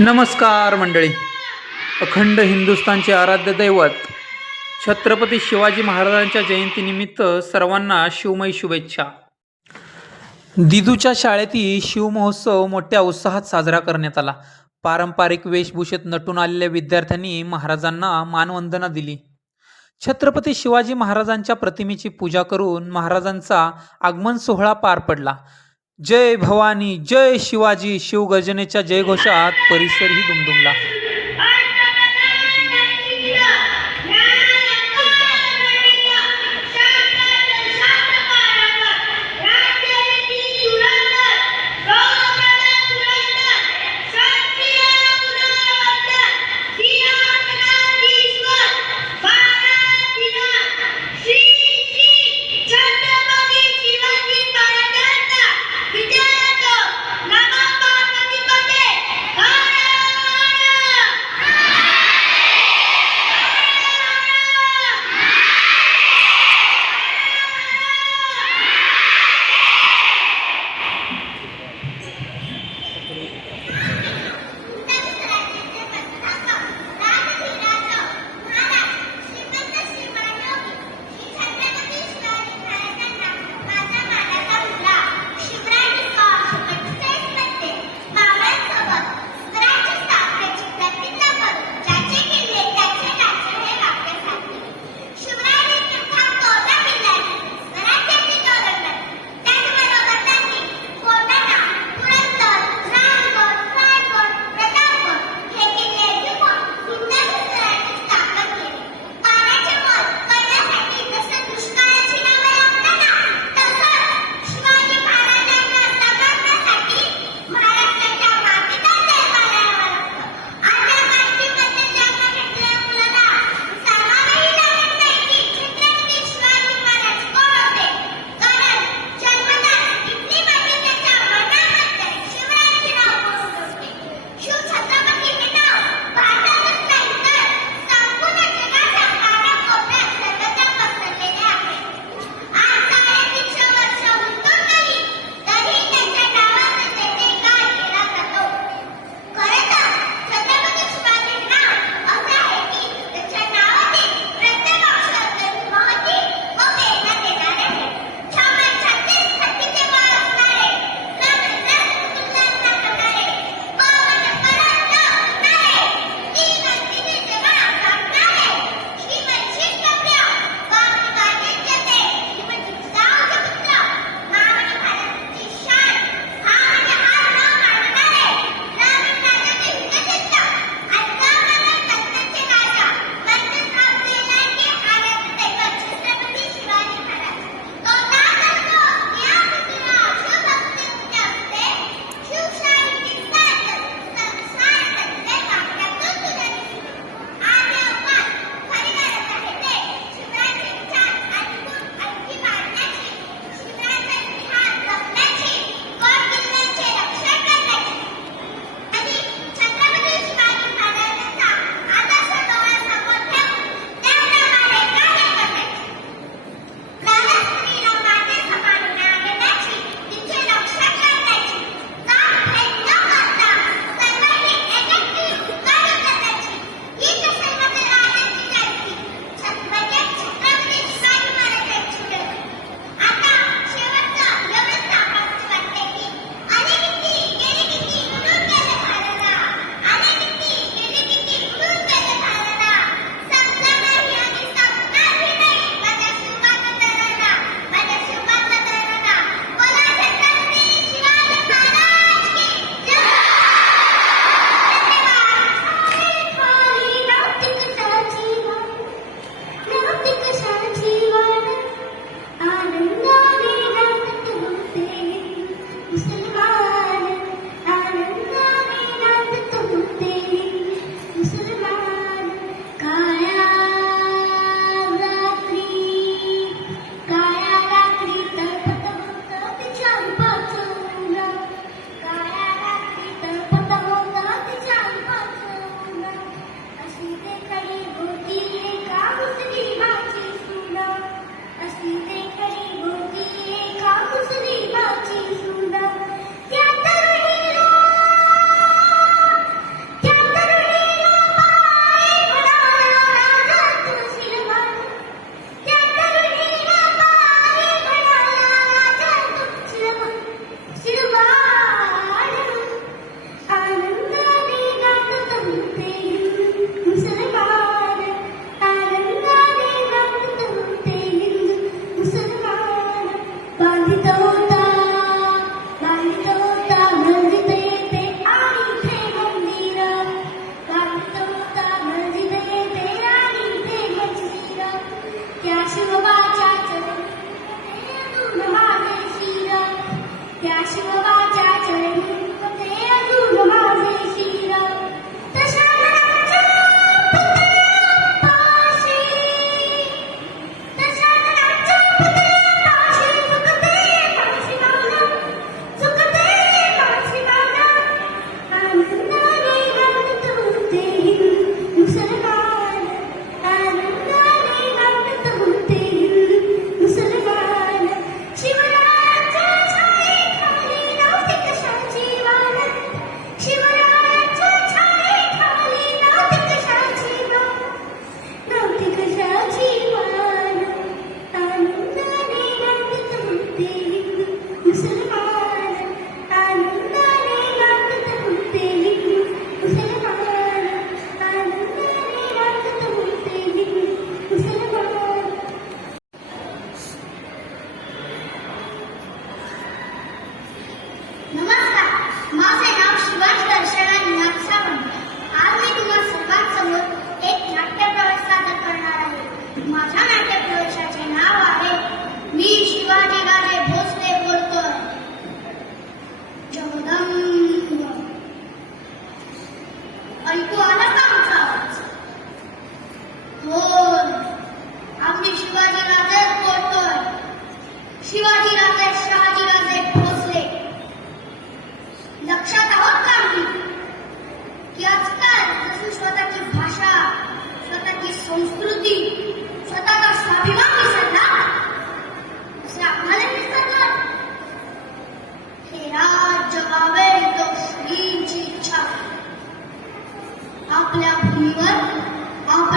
नमस्कार मंडळी. अखंड हिंदुस्थानचे आराध्य दैवत छत्रपती शिवाजी महाराजांच्या जयंतीनिमित्त सर्वांना शिवमयी शुभेच्छा. दिदूच्या शाळेतही शिवमहोत्सव मोठ्या उत्साहात साजरा करण्यात आला. पारंपरिक वेशभूषेत नटून आलेल्या विद्यार्थ्यांनी महाराजांना मानवंदना दिली. छत्रपती शिवाजी महाराजांच्या प्रतिमेची पूजा करून महाराजांचा आगमन सोहळा पार पडला. जय भवानी जय शिवाजी शिवगर्जनेच्या जयघोषात परिसरही दुमदुमला.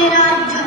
did not do.